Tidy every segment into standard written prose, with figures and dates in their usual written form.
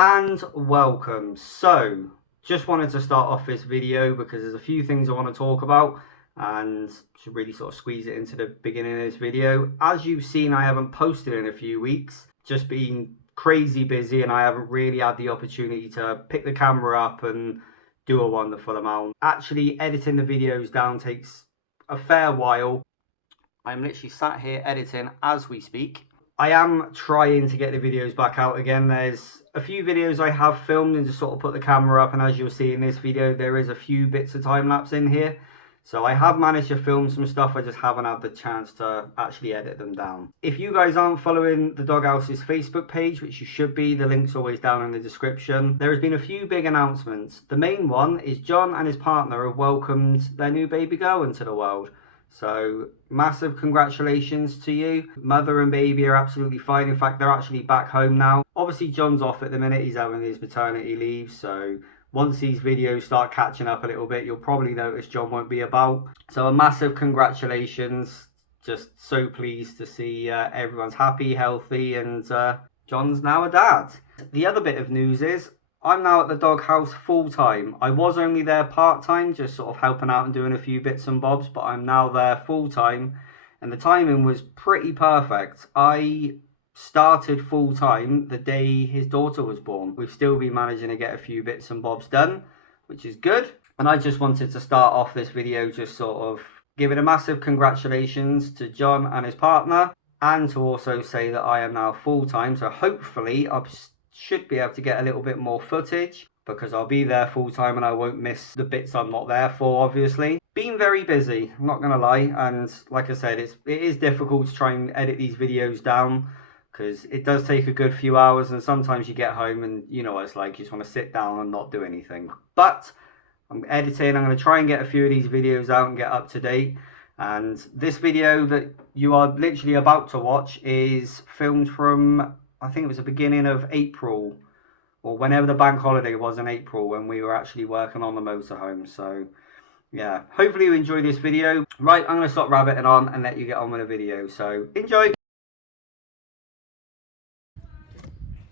And welcome. So, just wanted to start off this video because there's a few things I want to talk about and should really sort of squeeze it into the beginning of this video. As you've seen, I haven't posted in a few weeks, just been crazy busy, and I haven't really had the opportunity to pick the camera up and do a wonderful amount. Actually, editing the videos down takes a fair while. I'm literally sat here editing as we speak. I am trying to get the videos back out again. There's a few videos I have filmed and just sort of put the camera up, and as you'll see in this video, there is a few bits of time-lapse in here. So I have managed to film some stuff, I just haven't had the chance to actually edit them down. If you guys aren't following the Doghouse's Facebook page, which you should be, the link's always down in the description, there has been a few big announcements. The main one is John and his partner have welcomed their new baby girl into the world. So massive congratulations to you. Mother and baby are absolutely fine. In fact, they're actually back home now. Obviously John's off at the minute, he's having his maternity leave, so once these videos start catching up a little bit, you'll probably notice John won't be about. So a massive congratulations. Just so pleased to see everyone's happy, healthy, and John's now a dad. The other bit of news is I'm now at the doghouse full time. I was only there part time, just sort of helping out and doing a few bits and bobs, but I'm now there full time, and the timing was pretty perfect. I started full time the day his daughter was born. We've still been managing to get a few bits and bobs done, which is good. And I just wanted to start off this video just sort of giving a massive congratulations to John and his partner, and to also say that I am now full time. So hopefully I should be able to get a little bit more footage, because I'll be there full time and I won't miss the bits I'm not there for, obviously. Been very busy, I'm not gonna lie, and like I said, it is difficult to try and edit these videos down because it does take a good few hours, and sometimes you get home and you know what it's like, you just want to sit down and not do anything. But I'm editing, I'm going to try and get a few of these videos out and get up to date. And this video that you are literally about to watch is filmed from, I think it was the beginning of April, or whenever the bank holiday was in April, when we were actually working on the motorhome. So yeah, hopefully you enjoy this video. Right, I'm going to stop rabbiting on and let you get on with the video, so enjoy.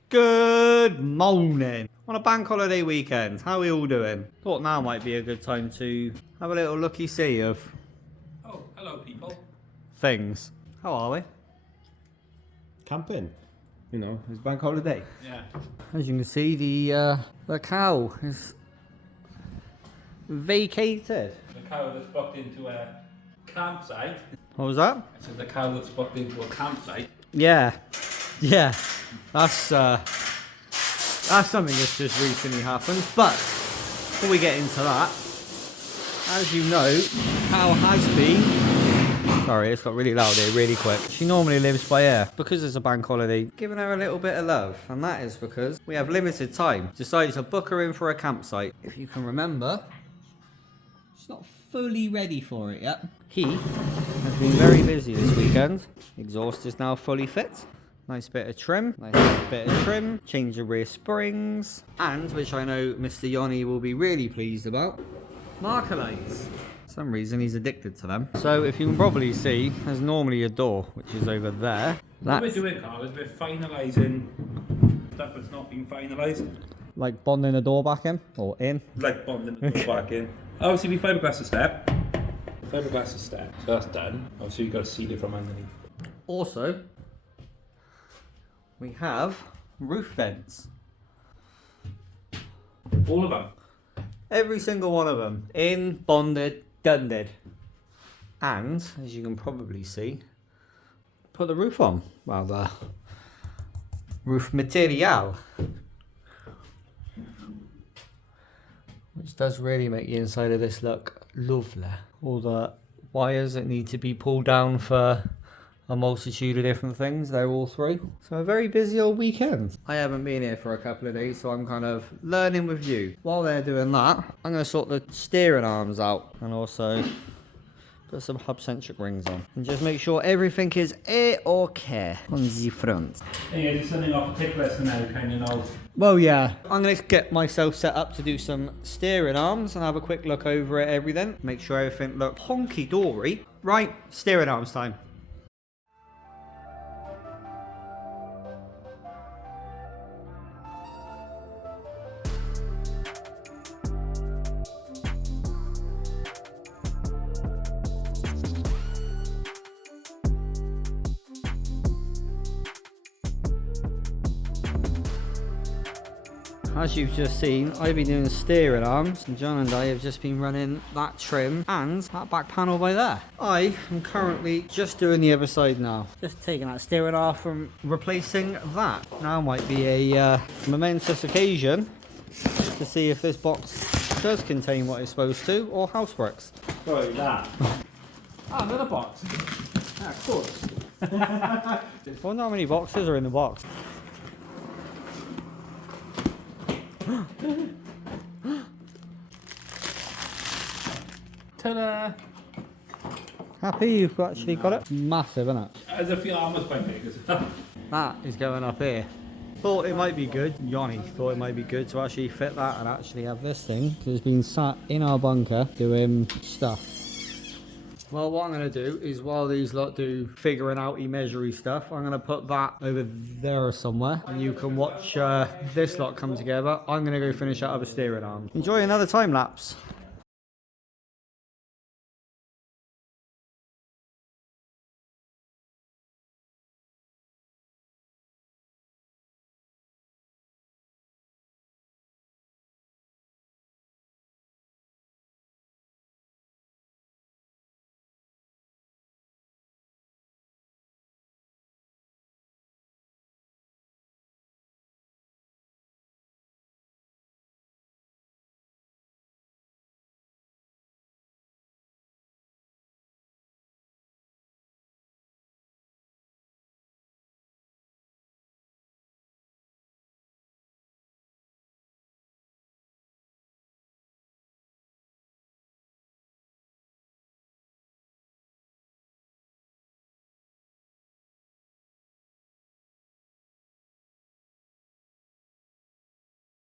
Good morning on a bank holiday weekend. How are we all doing? Thought now might be a good time to have a little looky-see of hello people. Things. How are we? Camping, you know, it's bank holiday. Yeah. As you can see, the cow is vacated. The cow that's booked into a campsite. What was that? I said the cow that's booked into a campsite. Yeah. That's something that's just recently happened. But before we get into that, as you know, cow has been, sorry, it's got really loud here really quick. She normally lives by air. Because it's a bank holiday, giving her a little bit of love, and that is because we have limited time. Decided to book her in for a campsite. If you can remember, she's not fully ready for it yet. He has been very busy this weekend. Exhaust is now fully fit. Nice bit of trim, change the rear springs, and, which I know Mr. Yoni will be really pleased about, marker lights. For some reason he's addicted to them. So if you can probably see, there's normally a door, which is over there. What we're doing, Carl, is we're finalising stuff that's not been finalised. Like bonding the door back in, or in? Like bonding the door back in. Obviously we fiberglass the step. Fiberglass the step, so that's done. Obviously you've got to seal it from underneath. Also, we have roof vents. All of them. Every single one of them. In, bonded, done. And, as you can probably see, put the roof on. Well, the roof material. Which does really make the inside of this look lovely. All the wires that need to be pulled down for a multitude of different things, they're all through. So a very busy old weekend. I haven't been here for a couple of days, so I'm kind of learning with you. While they're doing that, I'm going to sort the steering arms out and also put some hub-centric rings on. And just make sure everything is A-OK on the front. Yeah, there's something off a tick lesson now, kind of know. Well, yeah. I'm going to get myself set up to do some steering arms and have a quick look over at everything. Make sure everything looks honky-dory. Right, steering arms time. as you've just seen, I've been doing steering arms, and John and I have just been running that trim and that back panel by there. I am currently just doing the other side now. Just taking that steering off and replacing that. Now might be a momentous occasion to see if this box does contain what it's supposed to, or houseworks. Sorry, that. Ah, another box. Ah, of course. I wonder how many boxes are in the box. Ta-da! Happy you've actually got it? Massive, isn't it? There's a few almost quite big. That is going up here. Thought it might be good, Yanni thought it might be good to actually fit that and actually have this thing, because it's been sat in our bunker doing stuff. Well, what I'm going to do is, while these lot do figuring out measury stuff, I'm going to put that over there somewhere, and you can watch this lot come together. I'm going to go finish out of a steering arm. Enjoy another time lapse.